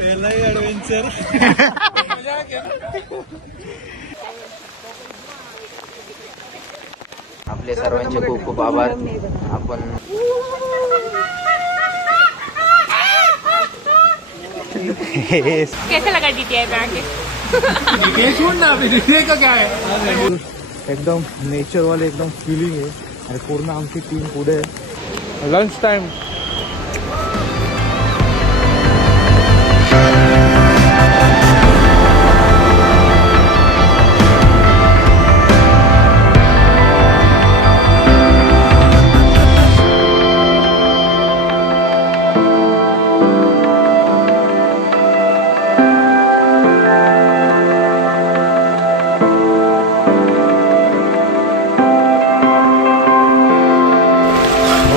Adventure. आपले सर्वांचे खूप खूप आभार. आपण कैसा लगा DTI में आके? एकदम नेचर वाले एकदम फिलिंग आहे आणि पूर्ण आमची टीम पुढे आहे. Lunch time.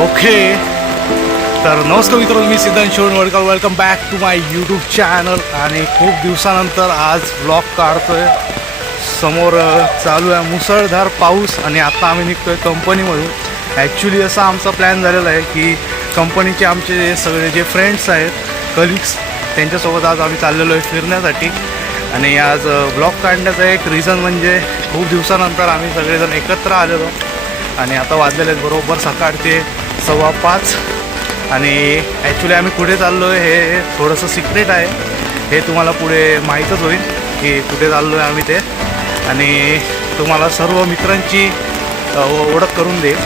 ओके, तर नमस्कार मित्रांनो, मी Siddhant Shivanwadkar. Welcome back to my YouTube channel. आणि खूप दिवसानंतर आज ब्लॉग काढतोय. समोर चालू आहे मुसळधार पाऊस आणि आता आम्ही निघतोय कंपनीमधून. ॲक्च्युली असा आमचा प्लॅन झालेला आहे की कंपनीचे आमचे सगळे जे फ्रेंड्स आहेत, कलिग्स, त्यांच्यासोबत आज आम्ही चाललेलो आहे फिरण्यासाठी. आणि आज ब्लॉग काढण्याचं एक रिझन म्हणजे खूप दिवसानंतर आम्ही सगळेजण एकत्र आलेलो. आणि आता वाजलेले आहेत बरोबर सकाळचे 5:15. आणि ॲक्च्युली आम्ही कुठे चाललो आहे हे थोडंसं सिक्रेट आहे. हे तुम्हाला पुढे माहीतच होईल की कुठे चाललो आहे आम्ही ते. आणि तुम्हाला सर्व मित्रांची ओळख करून देईल.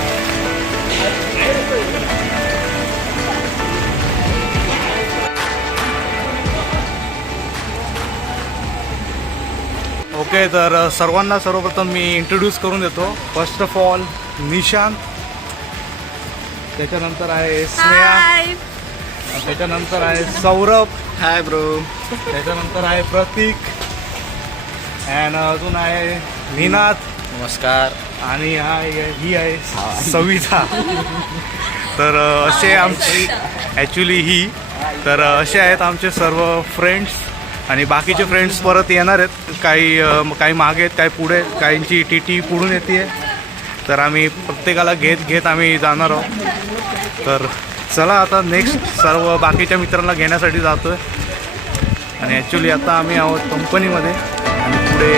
ओके, तर सर्वांना सर्वप्रथम मी इंट्रोड्यूस करून देतो. फर्स्ट ऑफ ऑल निशांत, त्याच्यानंतर आहे स्नेहा, त्याच्यानंतर आहे सौरभ, हाय ब्रो, त्याच्यानंतर आहे प्रतीक, अँड अजून आहे निनाद, नमस्कार. आणि ही आहे सविता. तर असे आमची ॲक्च्युली तर असे आहेत आमचे सर्व फ्रेंड्स. आणि बाकीचे फ्रेंड्स परत येणार आहेत. काही मागे आहेत, काही पुढे आहेत, काहींची TT पुढून येते. तर आम्ही प्रत्येकाला घेत आम्ही जाणार आहोत. तर चला आता नेक्स्ट सर्व बाकीच्या मित्रांना घेण्यासाठी जातो आहे. आणि ॲक्च्युली आता आम्ही आहोत कंपनीमध्ये. आणि पुढे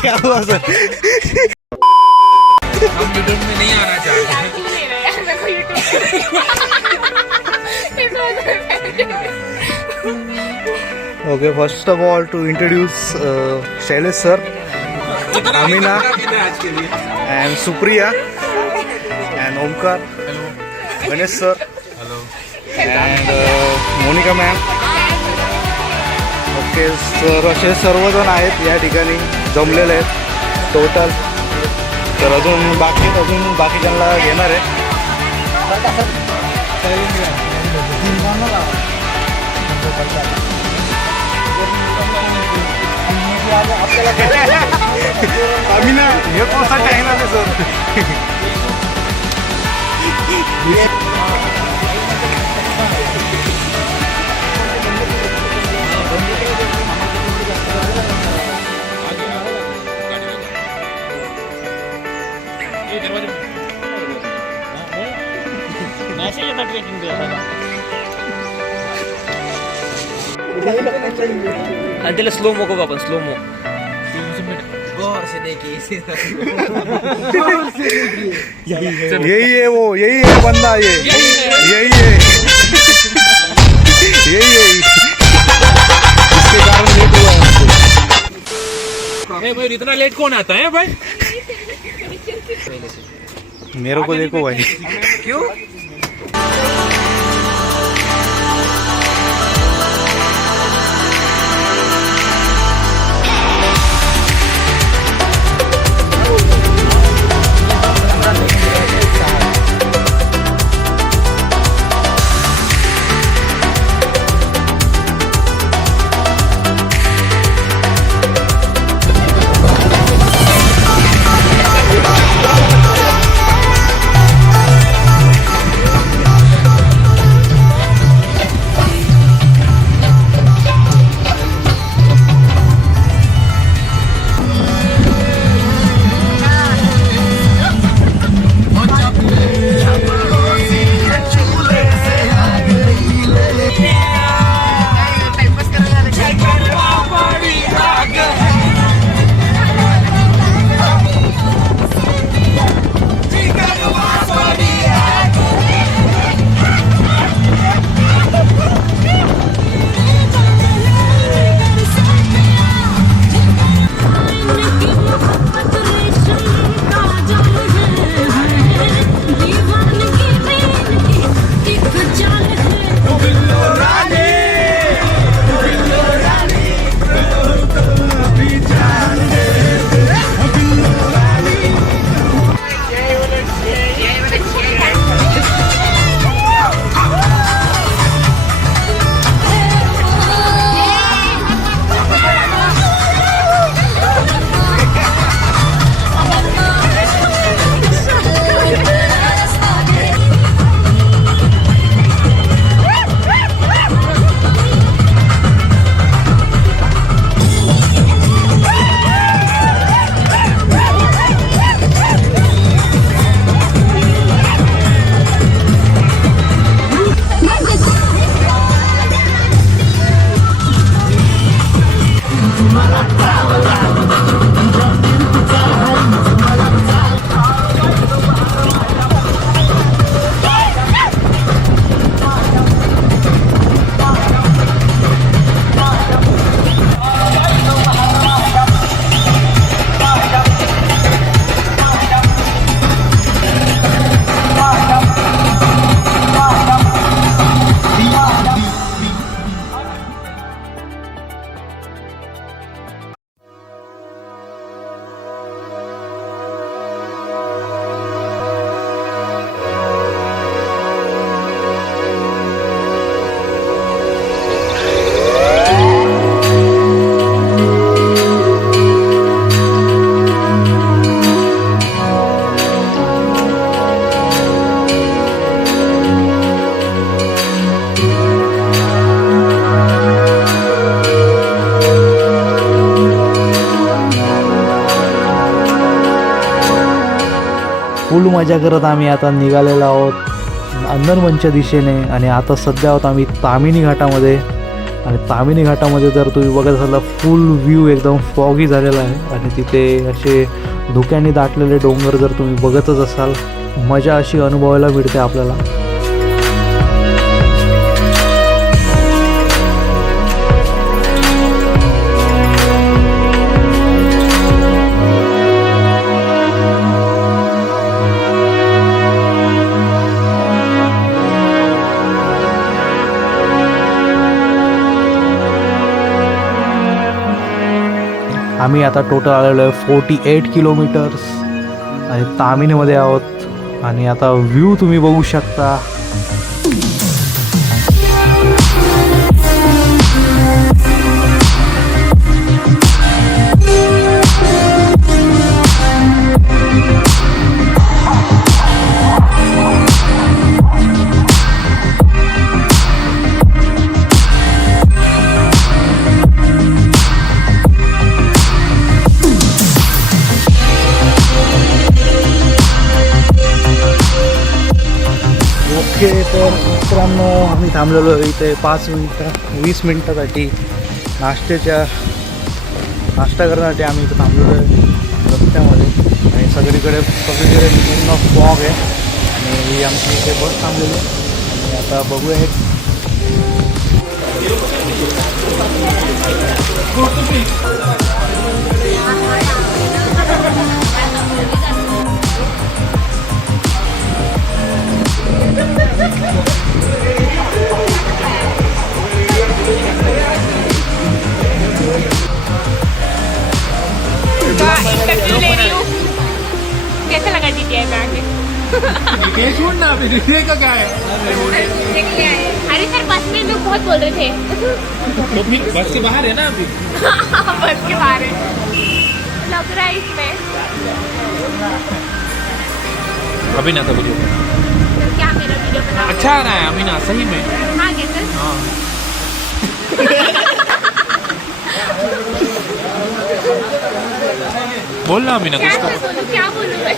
क्या हुआ सर? हम यूट्यूब में नहीं आना चाहते. Okay, first of all to introduce Shailesh sir, Amina and Supriya and Omkar, Ganesh sir, and Monika ma'am. Okay sir, असे सर्वजण आहेत या ठिकाणी जमलेले आहेत टोटल. तर अजून बाकीच्यांना घेणार आहे. अमीना हे कोणता टाइम आहे सर? आणि त्याला स्लो मो करू आपण, स्लो मो. यही है वो, यही है बंदा, यही है, यही. इसके कारण लेट हुआ ए भाई, इतना लेट कौन आता है भाई? मेरे को देखो भाई. क्यों? मजा करत आम्ही आता निघालेलो आहोत अंदरमनच्या दिशेने. आणि आता सध्या आहोत आम्ही तामिनी घाटामध्ये. आणि तामिनी घाटामध्ये जर तुम्ही बघत असाल फुल व्ह्यू एकदम फॉगी झालेला आहे. आणि तिथे असे धुक्याने दाटलेले डोंगर जर तुम्ही बघतच असाल, मजा अशी अनुभवायला मिळते आपल्याला. आम्ही आता टोटल आलेलो आहे 48 किलोमीटर्स आणि तामिनीमध्ये आहोत. आणि आता व्ह्यू तुम्ही बघू शकता. ओके, तर मित्रांनो आम्ही थांबलेलो आहे इथे 20 मिनटासाठी नाश्ता करण्यासाठी आम्ही इथे थांबलेलो आहे रस्त्यामध्ये. आणि सगळीकडे पूर्ण फॉग आहे. आणि आमची इथे बस थांबलेली आहे. आणि आता बघूया हे इंटरव्यू ले रही हूँ. कैसा लगा DTI में आके? ये छोड़ ना अभी रिव्यू का क्या है? अरे सर बस में लोग बहुत बोल रहे थे. तो फिर बस के बाहर है ना अभी. बस के बाहर है लग रहा है इसमें. अभी ना तो वीडियो तो क्या मेरा वीडियो बना अच्छा आ रहा है अभी ना सही में. हाँ कैसे हाँ बोल ना अभी ना क्या कुछ बोलूँ क्या बोलूँ मैं.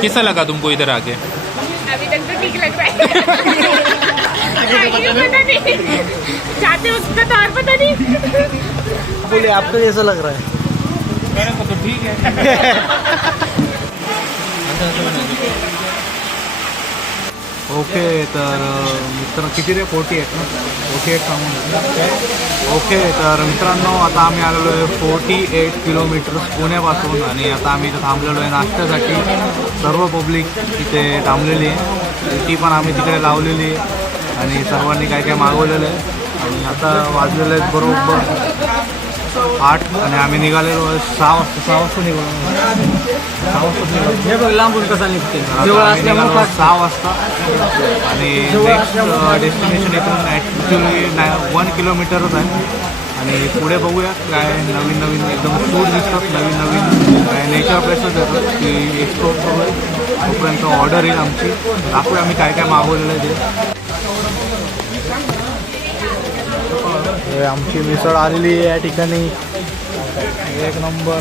कैसा लगा तुमको इधर आके? अभी तक तो ठीक लग रहा है. आगे पता नहीं जाते वक्त का तो और पता नहीं. बोले आपको कैसा लग रहा है? मेरे को तो ठीक है. ओके, तर मित्र किती रे 48 ना 48 सांगून. ओके, तर मित्रांनो आता आम्ही आलेलो आहे 48 किलोमीटर्स पुण्यापासून. आणि आता आम्ही इथं थांबलेलो आहे नाश्त्यासाठी. सर्व पब्लिक इथे थांबलेली आहे. ती पण आम्ही तिकडे लावलेली आहे. आणि सर्वांनी काय काय मागवलेलं आहे. आणि आता वाजलेलं आहे बरोबर 8. आणि आम्ही निघालेलो आहे 6 वाजता निघालो. 6 वाजता लांबून कसा निघते 6 वाजता. आणि नेक्स्ट डेस्टिनेशन इथून ॲक्च्युली 1 किलोमीटरच आहे. आणि पुढे बघूया काय नवीन एकदम फूड दिसतात, नवीन काय नेचर प्लेसेस येतात की एक्सप्लोर करूया. तोपर्यंत ऑर्डर येईल आमची. दाखवूया आम्ही काय काय मागवलेलं आहे ते. आमची मिसळ आलेली आहे या ठिकाणी. एक नंबर.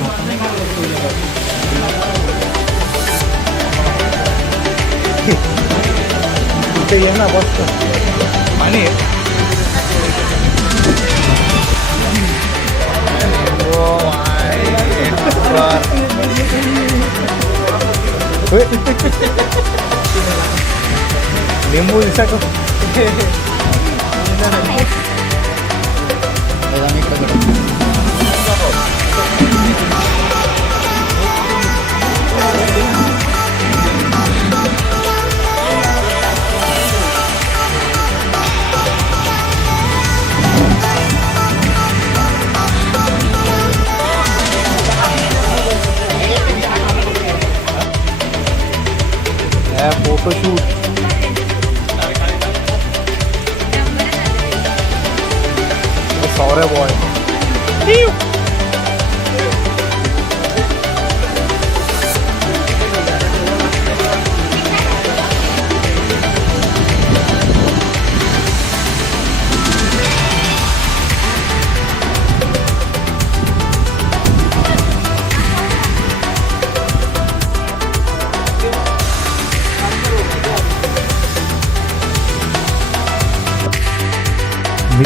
इथे ये ना बस पाणी लिंबू दिसतो. Photoshoot सॉरे boy.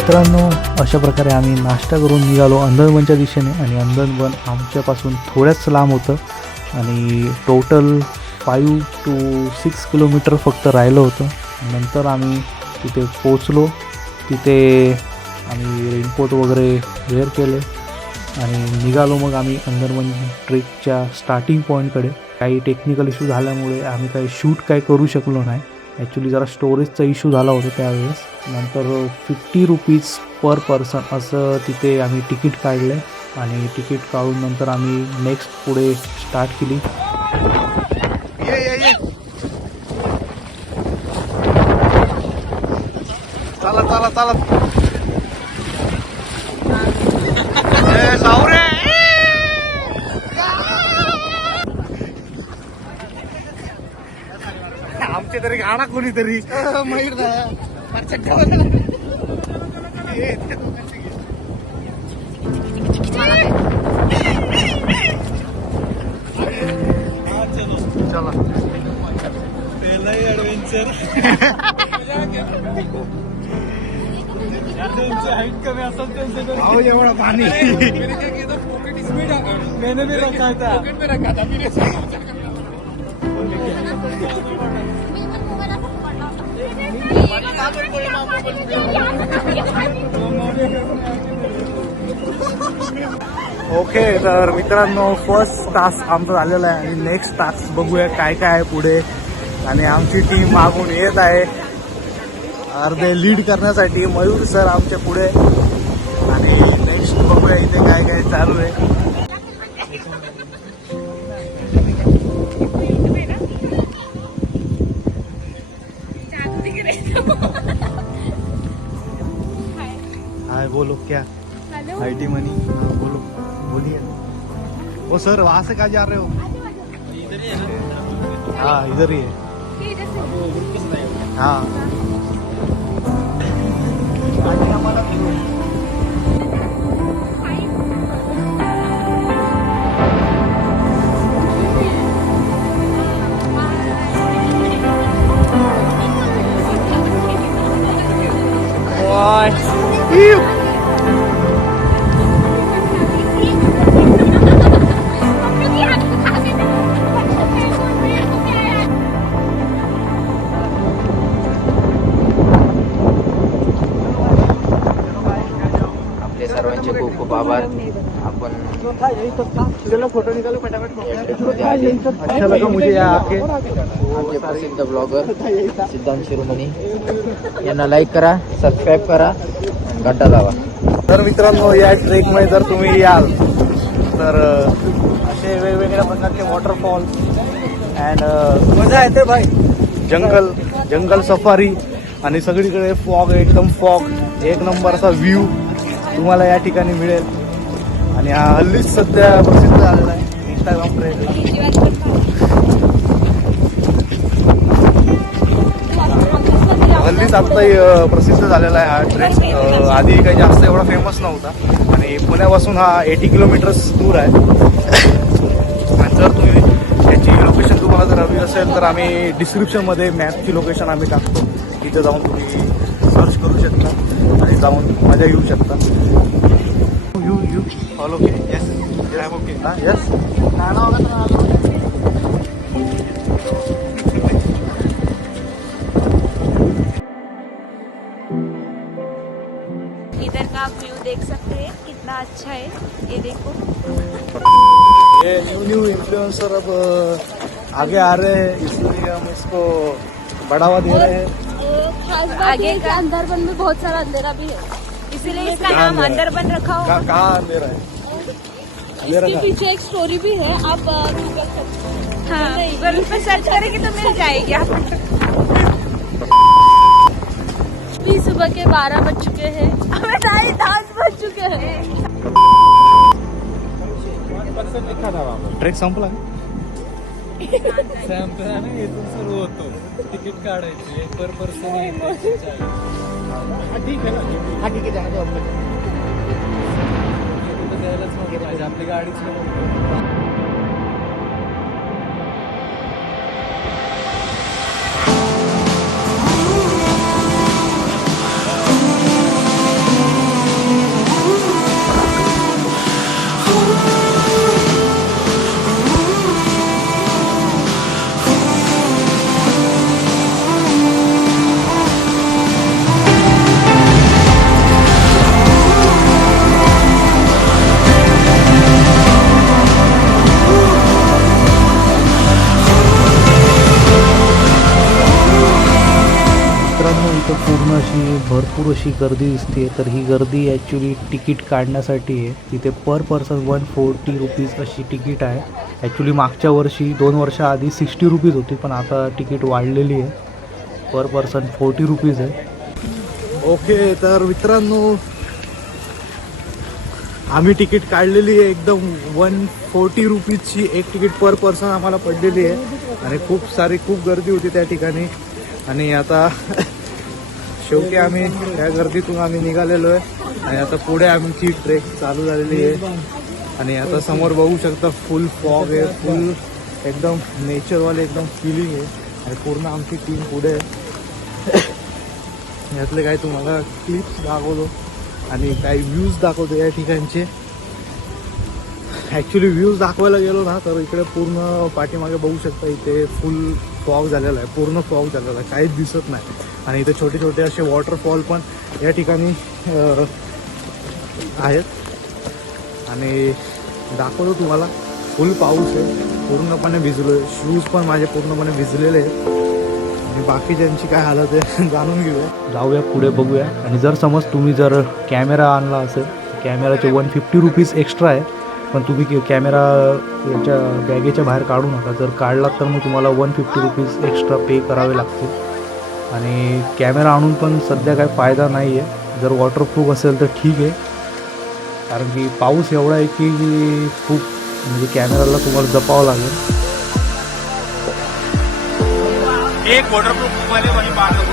मित्रांनो, अशा प्रकारे आम्ही नाश्ता करून निघालो अंदरवनच्या दिशेने. आणि अंदरवन आमच्यापासून थोड्याच लांब होतं आणि टोटल 5 to 6 किलोमीटर फक्त राहिलं होतं. नंतर आम्ही तिथे पोचलो. तिथे आम्ही रेनकोट वगैरे वेअर केले आणि निघालो. मग आम्ही अंदरवन ट्रेकच्या स्टार्टिंग पॉईंटकडे. काही टेक्निकल इश्यू झाल्यामुळे आम्ही काही शूट काय करू शकलो नाही. ॲक्च्युली जरा स्टोरेजचा इश्यू झाला होता त्यावेळेस. नंतर 50 रुपीज पर पर्सन असं तिथे आम्ही तिकीट काढले आणि तिकीट काढून नंतर आम्ही नेक्स्ट पुढे स्टार्ट केली. चला चला चला सावरे आमचे तरी गाणा कोणीतरी चला हाईट कमी असेल त्यांचं अहो एवढा पाणी मैंने भी रखा था ओके. तर मित्रांनो, फर्स्ट टास्क आमचं झालेला आहे आणि नेक्स्ट टास्क बघूया काय काय आहे पुढे. आणि आमची टीम मागून येत आहे अर्धे लीड करण्यासाठी. मयूर सर आमच्या पुढे. आणि नेक्स्ट बघूया इथे काय काय चालू आहे. हाय बोलो क्या आईटी मनी. बोलो बोलिए. ओ सर वहाँ से कहाँ जा रहे हो? हाँ इधर ही है. हाँ आपले सर्वांचे खूप खूप आभार. आपण फोटो निकालो फटाफट. ट्रेकमध्ये आले. अच्छा लगा मुझे यहाँ आके. आमचे प्रसिद्ध ब्लॉगर सिद्धांत शिरोमणी यांना लाईक करा, सबस्क्राईब करा, घंटा लावा. तर मित्रांनो, या ट्रेकमध्ये जर तुम्ही याल तर असे वेगवेगळ्या प्रकारचे वॉटरफॉल अँड मजा येते भाई. जंगल सफारी आणि सगळीकडे फॉग, एकदम फॉग. एक नंबरचा व्ह्यू तुम्हाला या ठिकाणी मिळेल. आणि हा हल्लीच सध्या प्रसिद्ध झालेला आहे इंस्टाग्राम ट्रेक. हल्लीच आत्ता प्रसिद्ध झालेला आहे हा ट्रेक. आधी काही जास्त एवढा फेमस नव्हता. आणि पुण्यापासून हा 80 किलोमीटर्स दूर आहे. आणि जर तुम्ही याची लोकेशन तुम्हाला जर हवी असेल तर आम्ही डिस्क्रिप्शनमध्ये मॅपची लोकेशन आम्ही टाकतो. तिथे जाऊन तुम्ही सर्च करू शकता आणि जाऊन मजा घेऊ शकता. You all okay? Yes I am okay. हां येस. इधर का आप व्यू देख सकते हैं कितना अच्छा है. ये देखो. ये न्यू इन्फ्लुएंसर अब आगे आ रहे हैं, इसलिए हम इसको बढ़ावा दे रहे हैं. आगे का अंदरवन में बहुत सारा अंधेरा भी है, इसीलिए इसका नाम अंदरवन रखा हुआ. कहाँ अंधेरा है? अंधेरा इसके कहाँ? पीछे एक स्टोरी भी है, आप गूगल कर. हाँ, गूगल पे सर्च करेंगे तो मिल जाएगी आपको. अभी सुबह के 12 बज चुके हैं. हमें 10 बज चुके हैं. लिखा था वहाँ ट्रेक संपला का? सॅम्पल ना इथून सुरू होतो. तिकीट काढायचे पर पर्सन ठीक आहे ना. हा ठीक आहे. द्यायलाच नको पाहिजे, आपली गाडीच नको. भरपूर अशी गर्दी दिसते. तर ही गर्दी ॲक्च्युली तिकीट काढण्यासाठी आहे. तिथे पर पर्सन 140 रुपीज अशी तिकीट आहे. ॲक्च्युली मागच्या वर्षी 2 वर्षाआधी 60 रुपीज होती, पण आता तिकीट वाढलेली आहे. पर पर्सन 40 रुपीज आहे. ओके, तर मित्रांनो आम्ही तिकीट काढलेली आहे. एकदम 140 रुपीजची एक तिकीट पर पर्सन आम्हाला पडलेली आहे. आणि खूप गर्दी होती त्या ठिकाणी. आणि आता शेवटी आम्ही या गर्दीतून आम्ही निघालेलो आहे. आणि आता पुढे आमची ट्रेक चालू झालेली आहे. आणि आता समोर बघू शकता फुल फॉग आहे, फुल एकदम नेचरवाले एकदम फिलिंग आहे. आणि पूर्ण आमची टीम पुढे आहे. यातले काही तुम्हाला क्लिप्स दाखवतो आणि काही व्ह्यूज दाखवतो या ठिकाणचे. ॲक्च्युली व्ह्यूज दाखवायला गेलो ना तर इकडे पूर्ण पाठीमागे बघू शकता, इथे फुल फॉग झालेला आहे, पूर्ण फॉग झालेला आहे, काहीच दिसत नाही. आणि इथे छोटे छोटे असे वॉटरफॉल पण या ठिकाणी आहेत. आणि दाखवतो तुम्हाला, फुल पाऊस आहे, पूर्णपणे भिजलो आहे, शूज पण माझे पूर्णपणे भिजलेले आहेत. आणि बाकी ज्यांची काय हालत आहे जाणून घेऊया. जाऊया पुढे बघूया. आणि जर समज तुम्ही जर कॅमेरा आणला असेल, कॅमेराचे 150 रुपीज एक्स्ट्रा आहे. पण तुम्ही कॅमेरा याच्या बॅगेच्या बाहेर काढू नका. जर काढलात तर मग तुम्हाला 150 रुपीज एक्स्ट्रा पे करावे लागतील. आणि कॅमेरा आणून पण सध्या काय फायदा नाही आहे. जर वॉटरप्रूफ असेल तर ठीक आहे, कारण की पाऊस एवढा आहे की खूप म्हणजे कॅमेराला तुम्हाला जपावं लागेल. एक वाटरप्रूफ वाले वही बाहर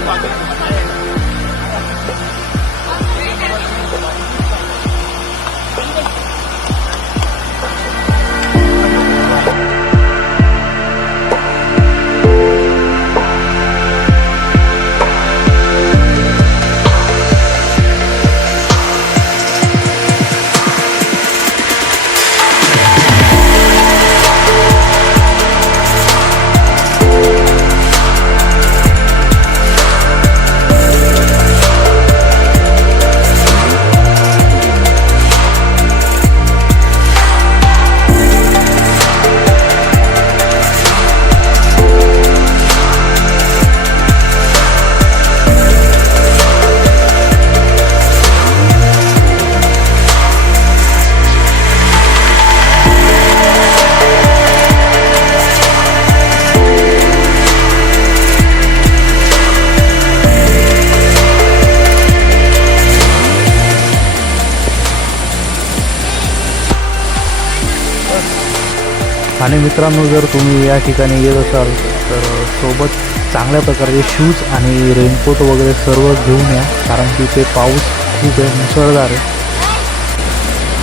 आणि मित्रांनो, जर तुम्ही या ठिकाणी येत असाल तर सोबत चांगल्या प्रकारचे शूज आणि रेनकोट वगैरे सर्व घेऊन या, कारण की ते पाऊस खूप आहे, मुसळधार आहे.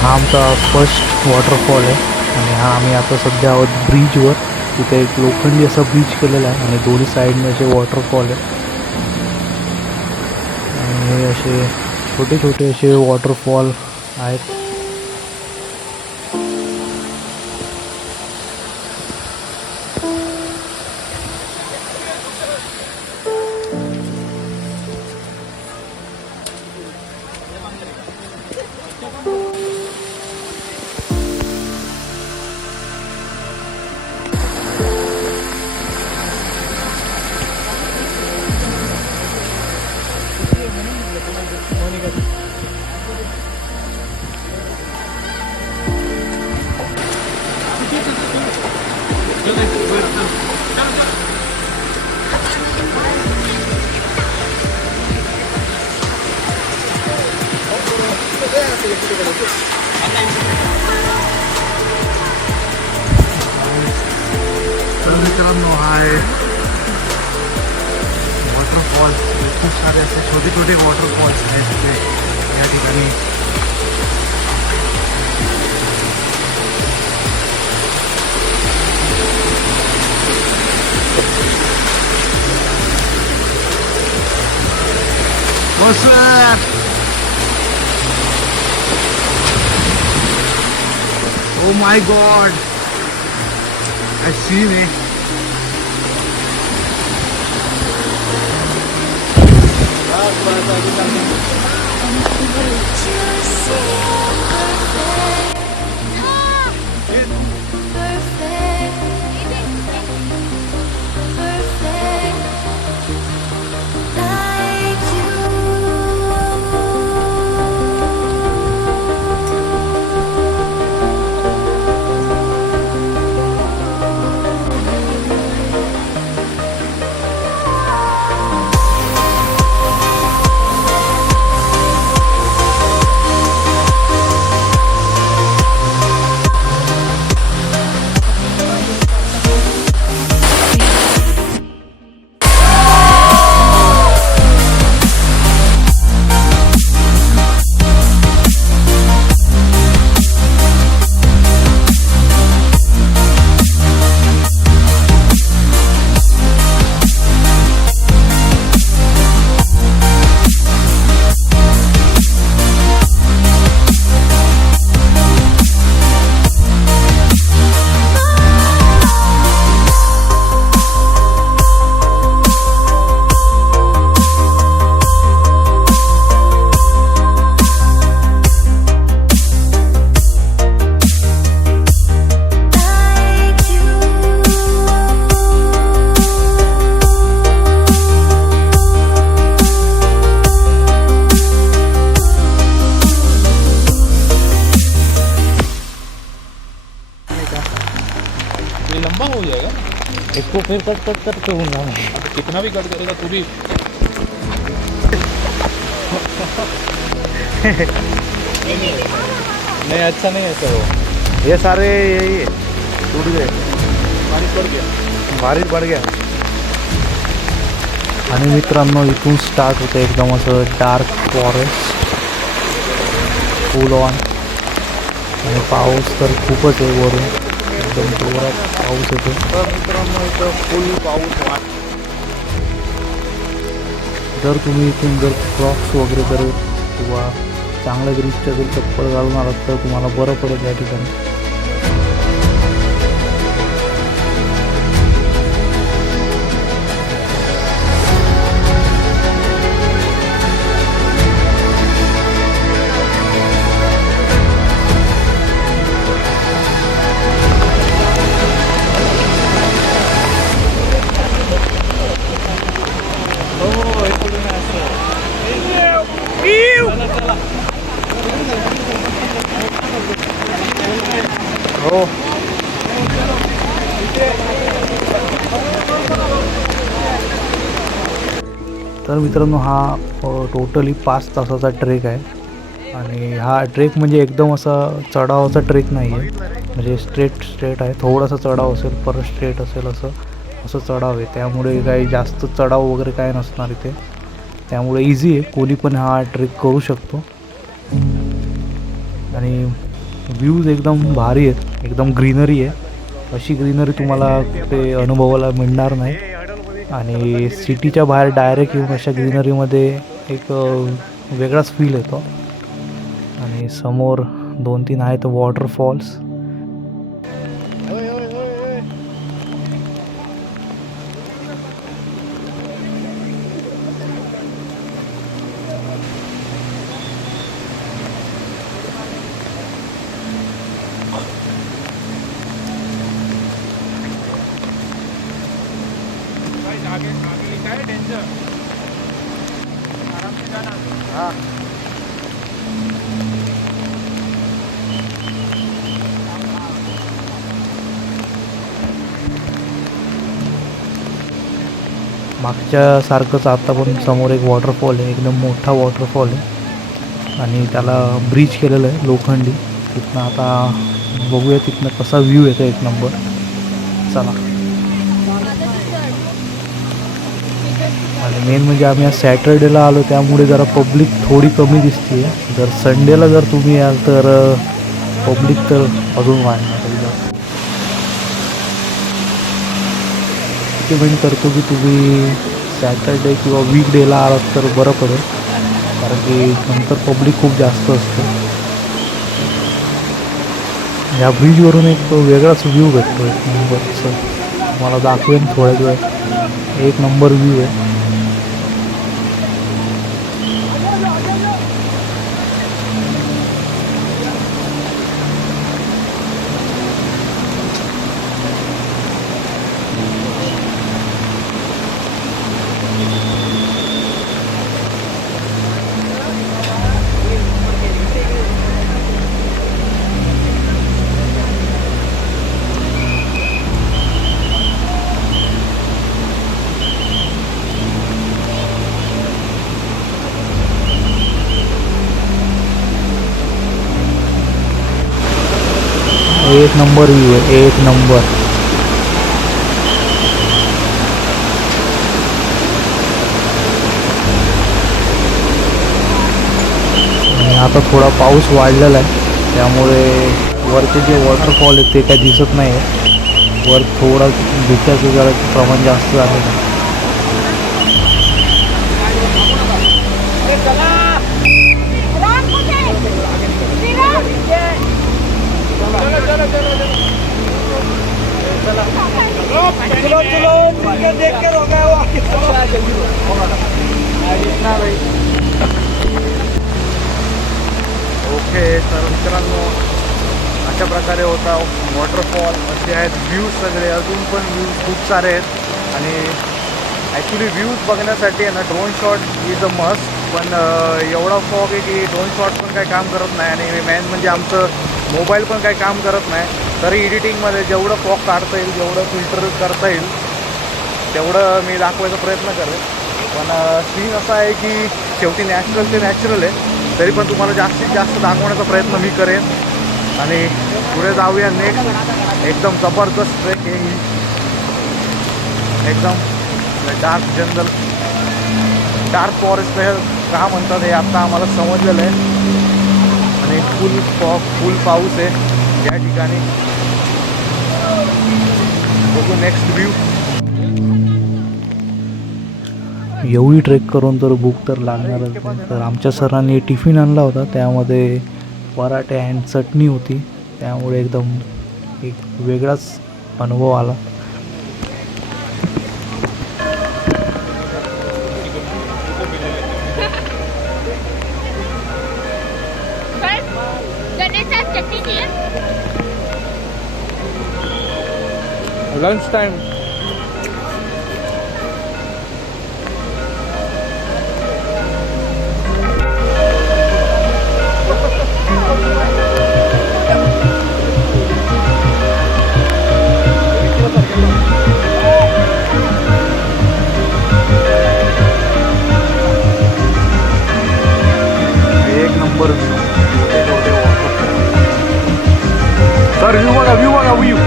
हा आमचा फर्स्ट वॉटरफॉल आहे. आणि हा आम्ही आता सध्या आहोत ब्रिजवर. तिथे एक लोखंडी असा ब्रिज केलेला आहे आणि दोन्ही साईडने असे वॉटरफॉल आहे. आणि हे असे छोटे छोटे असे वॉटरफॉल आहेत. तर मित्रांनो, हा आहे वॉटरफॉल्स. खूप सारे असे छोटे छोटे वॉटरफॉल्स आहेत तिथे या ठिकाणी. Oh my God! I've seen it. इसको फिर कट कट करके हूँ कितना भी कट करेगा तू भी नहीं अच्छा नहीं है सर वो ये सारे यही टूट गए, बारिश पड़ गया बारिश पड़ गया. आणि मित्रांनो इथून स्टार्ट होतं एकदम असं डार्क फॉरेस्ट फुल ऑन. आणि पाऊस तर खूपच आहे वरून, एकदम जोरात पाऊस येतो. तर मित्रांनो इथं फुल पाऊस वाट. जर तुम्ही इथून जर क्रॉक्स वगैरे जर किंवा चांगल्या ग्रीपच्या जर चप्पल घालून आलात तर तुम्हाला बरं पडेल या ठिकाणी. हो तर मित्रांनो हा टोटली 5 तासाचा ट्रेक आहे. आणि हा ट्रेक म्हणजे एकदम असा चढावाचा ट्रेक नाही आहे, म्हणजे स्ट्रेट आहे. थोडासा चढाव असेल परत स्ट्रेट असेल असं चढाव आहे. त्यामुळे काही जास्त चढाव वगैरे काय नसणार इथे, त्यामुळे इझी आहे, कोणी पण हा ट्रेक करू शकतो. आणि व्ह्यूज एकदम भारी आहेत, एकदम ग्रीनरी आहे. अशी ग्रीनरी तुम्हाला कुठे अनुभवायला मिळणार नाही. आणि सिटीच्या बाहेर डायरेक्ट येऊन अशा ग्रीनरीमध्ये एक वेगळाच फील येतो. आणि समोर 2-3 आहेत वॉटरफॉल्स. आगे आगे लिखा है डेंजर आराम से जाना हां मागच्यासारखंच आता पण समोर एक वॉटरफॉल आहे, एकदम मोठा वॉटरफॉल आहे. आणि त्याला ब्रिज केलेलं आहे लोखंडी. तिथनं आता बघूया तिथनं कसा व्ह्यू येतो एक नंबर. चला. आणि मेन म्हणजे आम्ही आज सॅटर्डेला आलो त्यामुळे जरा पब्लिक थोडी कमी दिसते. जर संडेला जर तुम्ही याल तर पब्लिक तर अजून वाढणार. रिकमेंड करतो की तुम्ही सॅटर्डे किंवा वीकडेला आलात तर बरं पडेल, कारण की नंतर पब्लिक खूप जास्त असतं. या ब्रिजवरून एक वेगळाच व्ह्यू भेटतो एक नंबरचं. तुम्हाला दाखवेन थोड्याच वेळ. एक नंबर व्ह्यू आहे. एक नंबर व्यू आहे, एक नंबर. आणि आता थोडा पाऊस वाढलेला आहे त्यामुळे वरचे जे वॉटरफॉल आहेत ते काही दिसत नाही आहे. वर थोडा धुक्याचं जरा प्रमाण जास्त आहे. ओके तर मित्रांनो अशा प्रकारे होता वॉटरफॉल. असे आहेत व्ह्यूज सगळे, अजून पण व्ह्यूज खूप सारे आहेत. आणि ॲक्च्युली व्ह्यूज बघण्यासाठी आहे ना drone shot is a must. पण एवढा फॉग आहे की ड्रोन शॉट पण काही काम करत नाही. आणि मेन म्हणजे आमचं मोबाईल पण काही काम करत नाही. तरी एडिटिंगमध्ये जेवढं फॉग काढता येईल, जेवढं फिल्टर करता येईल तेवढं मी दाखवायचा प्रयत्न करेन. पण सीन असा आहे की शेवटी नॅचरल ते नॅचरल आहे, तरी पण तुम्हाला जास्तीत जास्त दाखवण्याचा प्रयत्न मी करेन. आणि पुढे जाऊया नेक्स्ट. एकदम जबरदस्त ट्रेक आहे ही, एकदम डार्क जंगल, डार्क फॉरेस्ट हे का म्हणतात हे आत्ता आम्हाला समजलेलं आहे. आणि फुल पाऊस आहे या ठिकाणी. बघू नेक्स्ट व्ह्यू. एवढी ट्रेक करून तर भूक तर लागणारच नाही. तर आमच्या सरांनी टिफिन आणला होता, त्यामध्ये पराठे अँड चटणी होती, त्यामुळे एकदम एक वेगळाच अनुभव आला. गणेश चटणी चाहिए. Lunch time. एक नंबर सर. व्ह्यू बघा, व्ह्यू बघा, व्ह्यू.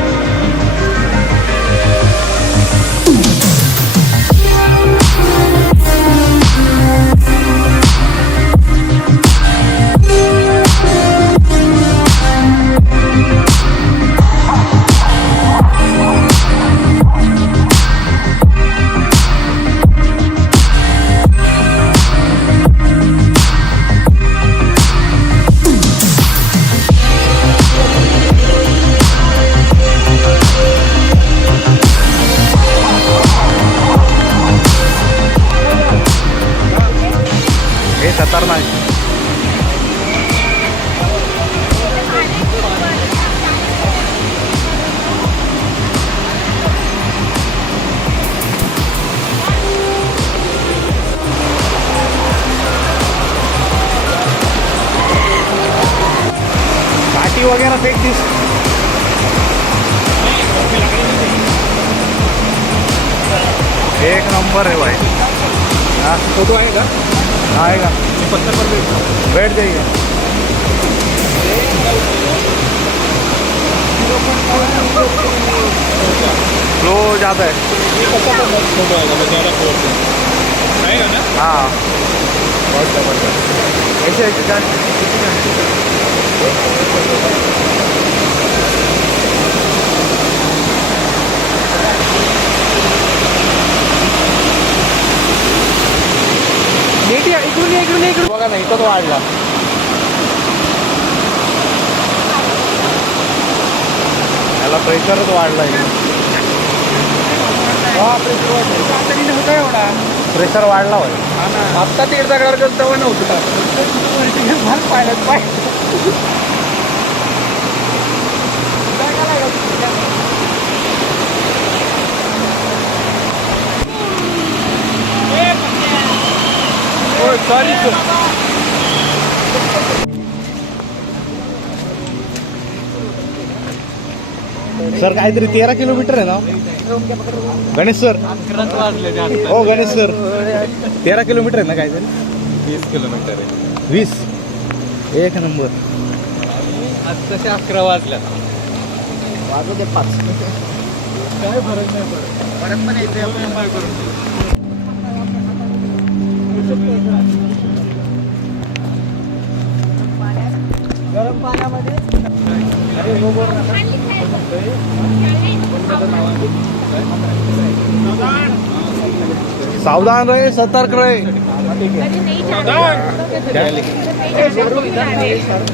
हे खतरनाक. काठी वगैरह फेक दिस. एक नंबर है भाई. हाँ फोटो आएगा, आएगा. पत्थर पर बैठ जाइए. फ्लो ज़्यादा है. फोटो आएगा, मैं ज़्यादा फोटो आएगा ना. हाँ बहुत जबरदस्त. ऐसे ऐसे इकडून बघा ना, इथं तो वाढला. याला प्रेशरच वाढला. प्रेशर वाढला होता. आत्ता तिकडचा घर तेव्हा नव्हतं पाहिलं पाहिजे. Sorry sir. काहीतरी 13 किलोमीटर आहे ना गणेश सर. हो गणेश सर, 13 किलोमीटर आहे ना काहीतरी. 20 किलोमीटर आहे. 20. एक नंबर. आज तसे 11 वाजल्या. वाजू दे 5. काय फरक नाही पडत. पण येते गरम पाण्यामध्ये. सावधान रहे, सतर्क रहे.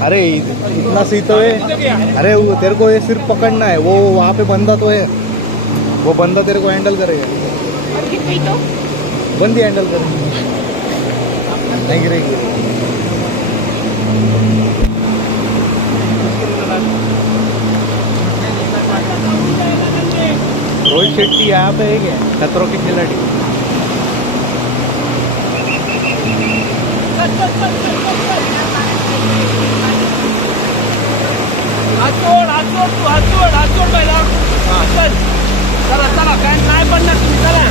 अरे इतना सी तो है. अरे वो तेरे को ये सिर्फ पकड़ना है. वो वहाँ पे बंदा तो है, वो बंदा तेरे को हैंडल करेगा. बंदी हैंडल करेगी, नहीं गिरेगी. रोहित शेट्टी यहाँ पे है क्या, खतरों के खिलाड़ी. हात जोड पहिला. चला चला काय नाही पडणार तुम्ही चला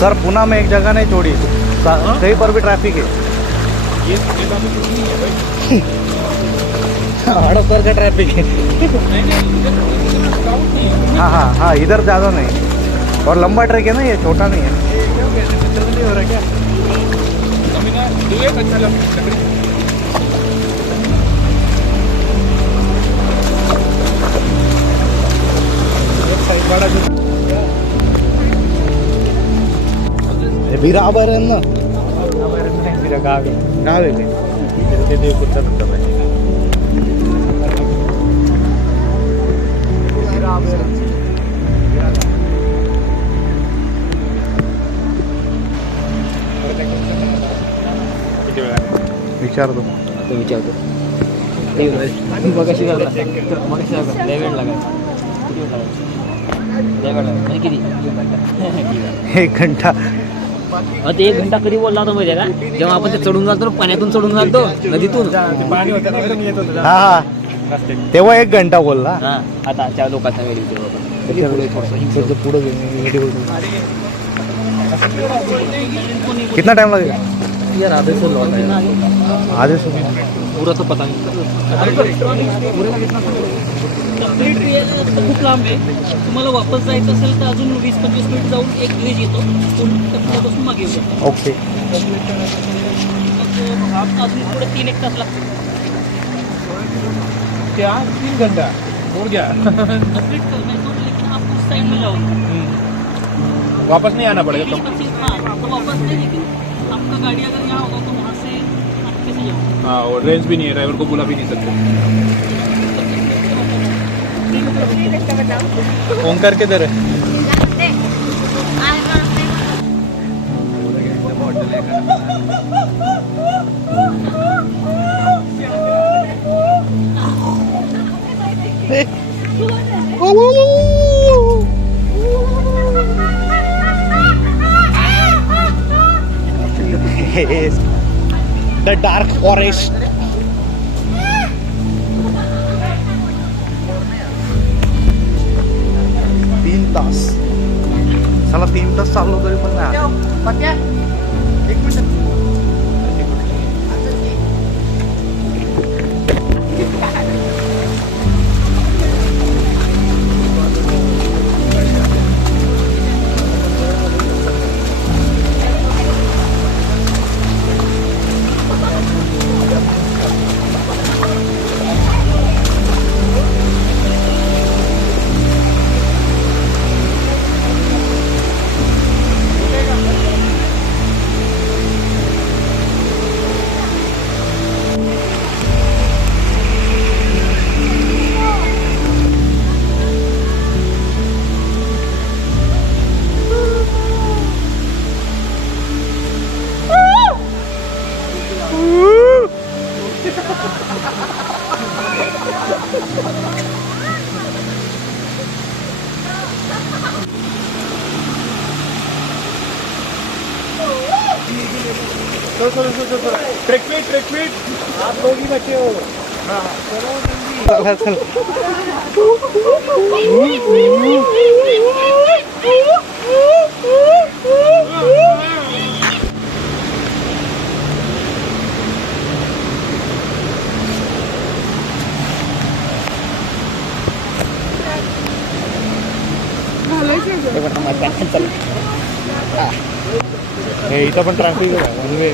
सर पुणे में एक जगह नहीं छोड़ी, कहीं पर भी ट्रैफिक है। ये ट्रैफिक कुछ नहीं है भाई हड़पसर का ट्रैफिक है। हाँ हाँ हाँ, इधर ज़्यादा नहीं और लंबा ट्रैक है ना, ये छोटा नहीं है। नहीं हो रहा क्या कमी ना दुए अच्छा लकड़ी साइड वाला जो बिराबर है ना, मेरा गाव आहे गाव आहे काय? ते देवपूरचा धबधबा आहे किती वेळा विचारतो। तो विचारतो मगाशी झाला मगाशी झाला लय वेळ लागायचा किती वेळ लागायचा लय वेळ लागायचा म्हणजे किती 1 घंटा। ते 1 घंटा कधी बोलला होता माहिती आहे का जेव्हा आपण ते चढून जातो पाण्यातून चढून जातो नदीतून ते पाणी होतं ना एकदम येत होतं हा हा, रस्ते तेव्हा 1 घंटा बोलला। हा आता त्या लोकांचा वेळ येतो बाबा पुढे कितना टाइम लगेगा? यार आधे से लौट आधे से पूरा तो पता नहीं खूप लांब आहे तुम्हाला वापस जायचं असेल तर अजून 20-25 मिनिट जाऊन एक ब्रिज येतो टप्प्यापासून मागे येऊ शकतो ओके। मग अजून पुढे 3-1 तास लागतो क्या 3 घंटा हो गया कंप्लीट करना है तो लेकिन आपको उस साइड में जाओ वापस नहीं आना पड़ेगा तुम 20-25 हाँ तो वापस नहीं लेकिन आपका गाड़ी अगर यहाँ होगा तो वहाँ से आप कैसे जाओ हाँ और रेंज भी नहीं है ड्राइवर को बुला भी नहीं सकते ओंकार किधर है द डार्क फॉरेस्ट। तीन तास साला 3 तास चाललो तरी पण नाही। ट्रेक फीट आप लोग ही बचे हो चला चल। हे इथं पण ट्रॅफिक आहे वन वे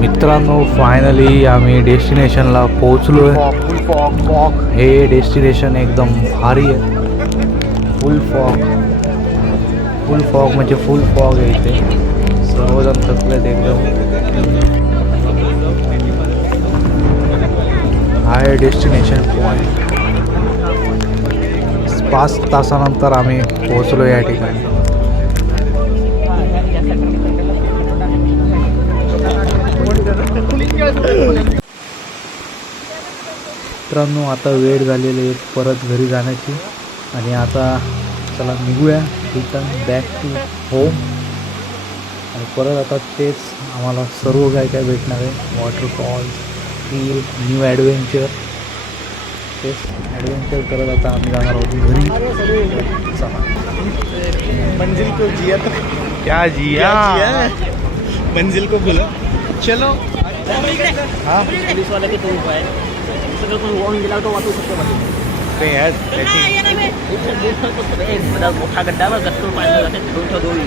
मित्रांनो फायनली आम्ही डेस्टिनेशनला पोहोचलो आहे. हे डेस्टिनेशन एकदम भारी आहे. फुल फॉग म्हणजे फुल फॉग आहे इथे. सर्वजण थकलेत एकदम. हा आहे डेस्टिनेशन पॉईंट. 5 तासानंतर आम्ही पोहोचलो या ठिकाणी. मित्रांनो आता वेळ झालेली आहे परत घरी जाण्याची आणि आता चला निघूया रिटर्न बॅक टू होम. आणि परत आता तेच आम्हाला सर्व काय काय भेटणार आहे. Waterfalls, hill, new adventure. तेच ॲडव्हेंचर करत आता आम्ही जाणार आहोत घरी. चला मंजिल को जिया क्या जिया मंजिल को भूलो चलो. हाँ पोलीसवाले किती उपाय सगळं कोण वाहून गेला तो वाचू शकतो काही आहे मोठा गड्डावर गट्टून पाहिलं जाते दोनच्या दोळी.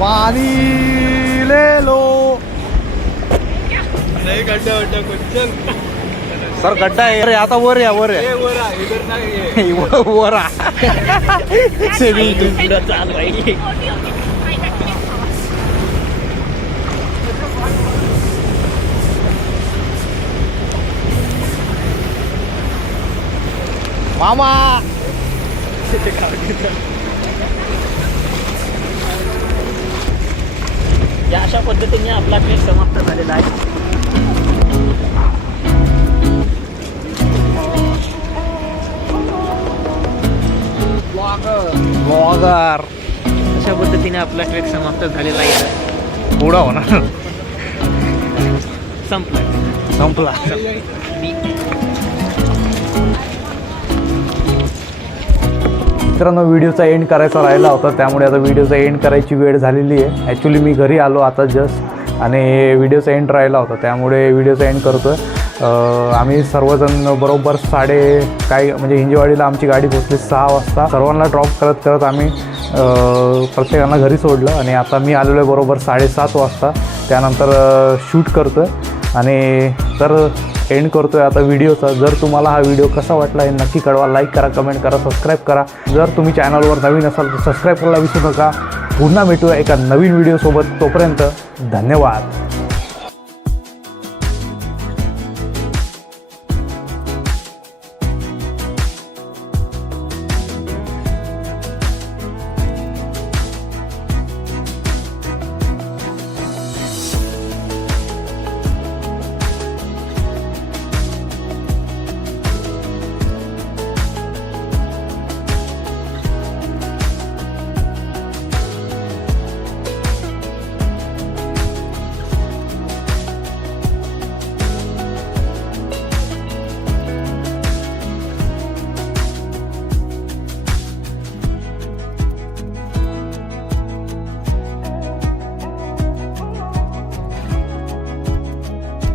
पानी ले लो. सर गड्डा आहे. अरे आता वर या वर या वर आ. पुढं चाल बाई. मामा या अशा पद्धतीने आपला ट्रेक समाप्त झालेला आहे. ब्लॉगर अशा पद्धतीने आपला ट्रेक समाप्त झालेला आहे. पुढं हो ना संपला. मित्रांनो व्हिडिओचा एंड करायचा राहिला होता त्यामुळे आता व्हिडिओचा एंड करायची वेळ झालेली आहे. ॲक्च्युली मी घरी आलो आता जस्ट आणि व्हिडिओचा एंड राहिला होता त्यामुळे व्हिडिओचा एंड करतो आहे. आम्ही सर्वजण बरोबर म्हणजे हिंजेवाडीला आमची गाडी पोचली 6 वाजता. सर्वांना ड्रॉप करत करत आम्ही प्रत्येकांना घरी सोडलं आणि आता मी आलेलो आहे बरोबर 7:30 वाजता. त्यानंतर शूट करतो आहे आणि तर एंड करतो आहे आता व्हिडिओचा. जर तुम्हाला हा व्हिडिओ कसा वाटला हे नक्की कळवा. लाईक करा, कमेंट करा, सबस्क्राईब करा. जर तुम्ही चॅनलवर नवीन असाल तर सबस्क्राईब करायला विसरू नका. पुन्हा भेटूया एका नवीन व्हिडिओसोबत. तोपर्यंत धन्यवाद.